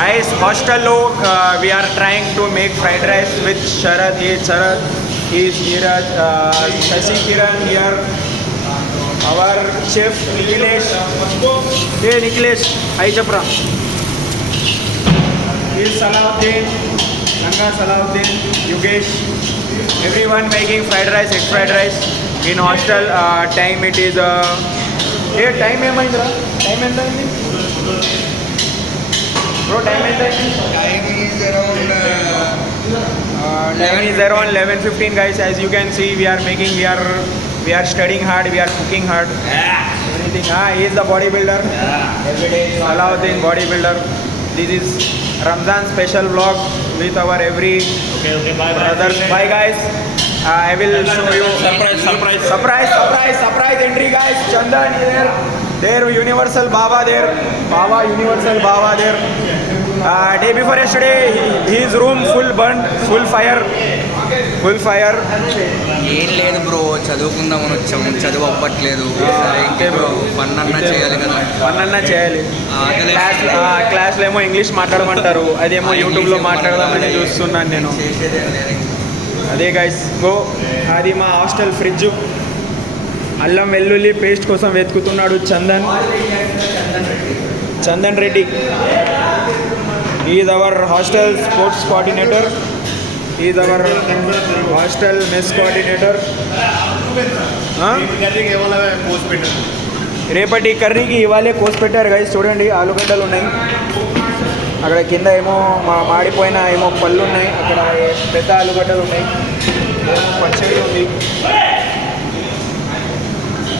Guys, hostel lo we are trying to make fried rice with Sharad. He is Sharad. He is Neeraj. Shashi Kiran here. Our chef Nikhilesh. Hey Nikhilesh, hi Chapra. He is Salahuddin. Nanga Salahuddin. Yogesh. Everyone making fried rice, egg fried rice in hostel. Time it is. Hey, time ఏమైందిరా? Time ఎంత అయింది? Bro, time ఎంత అయింది? Time is around 11:15, guys. As you can see, we are studying hard. We are cooking hard. Everything. He is the bodybuilder. Every day. Salahuddin bodybuilder. This is Ramzan special vlog with our every brothers. Bye, guys. I will show you surprise entry, guys. Chandan there Universal Baba there. Universal Baba there. Day before yesterday, his room full burned, full fire. ఏం లేదు bro, చదువుకుందామని వచ్చాము, చదువు అవ్వట్లేదు. పన్నన్నా చేయాలి కదా, చేయాలి. క్లాస్లో ఏమో ఇంగ్లీష్ మాట్లాడమంటారు, అదేమో యూట్యూబ్లో మాట్లాడదామని చూస్తున్నాను నేను. అదే గైస్ గో. అది మా హాస్టల్ ఫ్రిడ్జ్. అల్లం వెల్లుల్లి పేస్ట్ కోసం వెతుకుతున్నాడు Chandan Reddy. Is our hostel sports coordinator. Is our hostel mess coordinator. రేపటి కర్రీకి ఇవాళే కోసి పెట్టారు గైస్. చూడండి, ఆలుగడ్డలు ఉన్నాయి. అక్కడ కింద ఏమో మాడిపోయిన ఏమో పళ్ళు ఉన్నాయి. అక్కడ పెద్ద ఆలుగడ్డలు ఉన్నాయి. పచ్చడి ఉంది.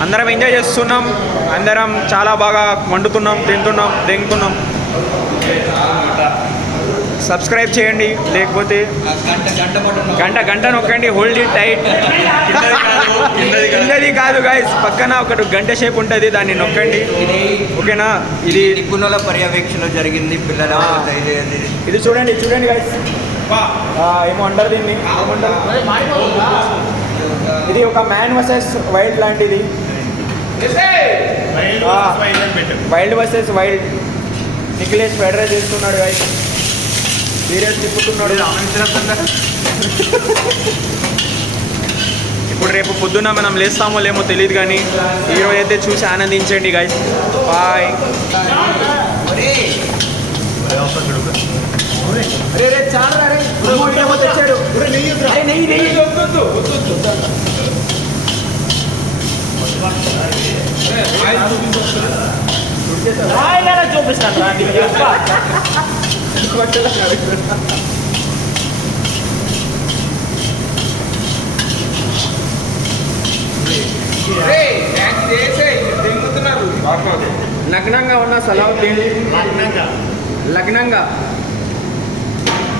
అందరం ఎంజాయ్ చేస్తున్నాం. అందరం చాలా బాగా వండుతున్నాం, తింటున్నాం, దెంగుతున్నాం. సబ్స్క్రైబ్ చేయండి, లేకపోతే గంట నొక్కండి. Hold it tight. కిందది కాదు గైస్, పక్కన ఒకటి గంట సేపు ఉంటుంది, దాన్ని నొక్కండి. ఓకేనా? ఇది నిపుణుల పర్యవేక్షణ జరిగింది పిల్లల. ఇది చూడండి గైస్. ఏమో అంటారు దీన్ని, ఇది ఒక మ్యాన్ వర్సెస్ వైల్డ్ లాంటిది. Wild versus wild. Nikhilesh fried rice చేస్తున్నాడు గైస్. సీరియస్ తిప్పుతున్నాడు. ఇప్పుడు రేపు పొద్దున్న మనం లేస్తామో లేమో తెలియదు, కానీ ఈరోజు అయితే చూసి ఆనందించండి గైస్. బాయ్. తెచ్చాడు. చూపిస్తాను. లగ్నంగా ఉన్న సలావుద్దీన్, లగ్నంగా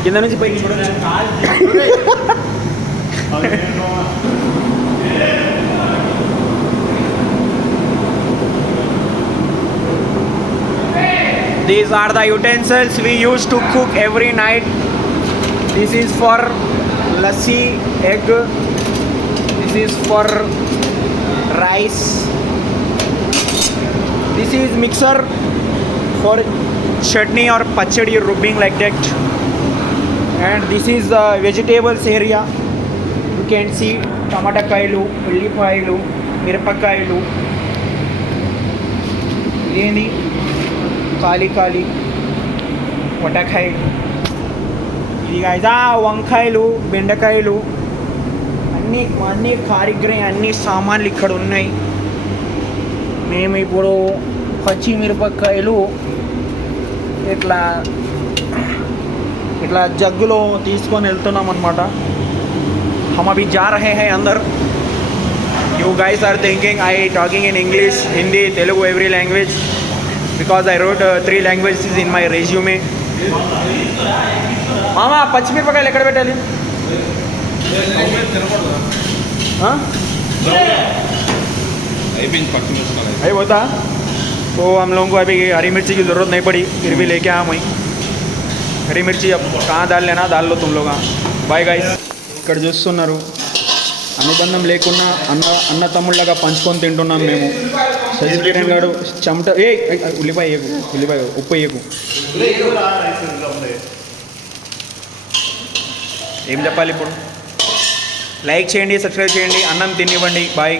కింద నుంచి పైకి చూడొచ్చు. These are the utensils we use to cook every night. This is for lassi, egg. This is for rice. This is mixer for chutney or pachadi rubbing like that. And this is the vegetables area. You can see tomato kailu, ullipaylu, mirapakailu. Ini కాలి వటకాయ. ఇది guys వంకాయలు, బెండకాయలు, అన్నీ కారిగ్రహి, అన్ని సామాన్లు ఇక్కడ ఉన్నాయి. మేము ఇప్పుడు పచ్చిమిరపకాయలు ఇట్లా జగ్గులో తీసుకొని వెళ్తున్నాం అన్నమాట. हम अभी जा रहे हैं अंदर. You guys are thinking I talking in English, Hindi, Telugu, every language, because I wrote 3 languages in my resume. మామా పచ్చిమిరపకాయలు ఎక్కడ పెట్టాలి? अभी होता तो हम लोगों को अभी हरी मिर्ची की ज़रूरत नहीं पड़ी, फिर भी लेके आया वहीं. हरी मिर्ची अब कहाँ डाल लेना, डाल लो तुम लोग. Bye guys. ఇక్కడ చూస్తున్నారు, అనుబంధం లేకున్నా అన్న తమ్ముళ్ళగా పంచుకొని తింటున్నాం మేము. శశి కిరణ్ గారు చెమట ఉల్లిపాయ వేయకు, ఉల్లిపాయ ఉప్పు వేయకు. ఏం చెప్పాలి ఇప్పుడు? లైక్ చేయండి, సబ్స్క్రైబ్ చేయండి, అన్నం తినివ్వండి. బాయ్.